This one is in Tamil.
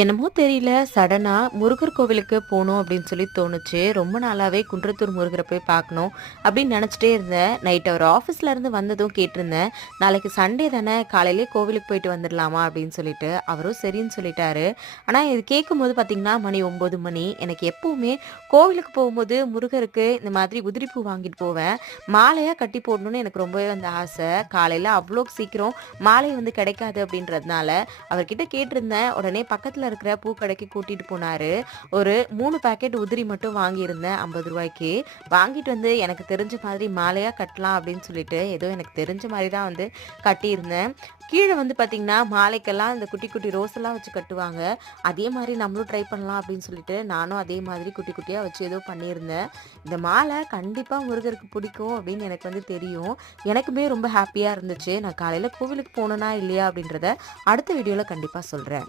என்னமோ தெரியல. சடனா முருகர் கோவிலுக்கு போணும் அப்படின்னு சொல்லி தோணுச்சு. ரொம்ப நாளாவே குன்றத்தூர் முருகர போய் பார்க்கணும் அப்படின்னு நெனச்சிட்டே இருந்தேன். நைட் அவர் ஆஃபீஸ்ல இருந்து வந்ததும் கேட்டிருந்தேன். நாளைக்கு சண்டே தானே காலையிலேயே கோவிலுக்கு போயிட்டு வந்துடலாமா அப்படின்னு சொல்லிட்டு. அவரும் சரின்னு சொல்லிட்டாரு. ஆனா இது கேட்கும்போது பார்த்தீங்கன்னா, மணி 9 மணி. எனக்கு எப்பவுமே கோவிலுக்கு போகும்போது முருகருக்கு இந்த மாதிரி உதிரிப்பூ வாங்கிட்டு போவேன். மாலையா கட்டி போடணும்னு எனக்கு ரொம்பவே வந்து ஆசை. காலையில அவ்ளோ சீக்கிரம் மாலை வந்து கிடைக்காது அப்படின்றதுனால அவர்கிட்ட கேட்டிருந்தேன். உடனே பக்கத்துல இருக்கிற பூக்கடைக்கு கூட்டிட்டு போனாரு. ஒரு 3 பாக்கெட் உதிரி மட்டும் வாங்கியிருந்தேன் ரூ. 50க்கு. வாங்கிட்டு வந்து எனக்கு தெரிஞ்ச மாதிரி மாலையா கட்டலாம் அப்படின்னு சொல்லிட்டு, ஏதோ எனக்கு தெரிஞ்ச மாரி தான் வந்து கட்டியிருந்தேன். கீழ வந்து பார்த்தீங்கன்னா, மாலைக்கெல்லாம் இந்த குட்டி குட்டி ரோஸ் எல்லாம் வச்சு கட்டுவாங்க. அதே மாரி நம்மளும் ட்ரை பண்ணலாம் அப்படின்னு சொல்லிட்டு, நானும் அதே மாதிரி குட்டி குட்டியா வச்சு ஏதோ பண்ணியிருந்தேன். இந்த மாலை கண்டிப்பா முருகருக்கு பிடிக்கும் அப்படின்னு எனக்கு வந்து தெரியும். எனக்குமே ரொம்ப ஹேப்பியா இருந்துச்சு. நான் காலையில கோவிலுக்கு போனேனா இல்லையா அப்படின்றத அடுத்த வீடியோல கண்டிப்பா சொல்றேன்.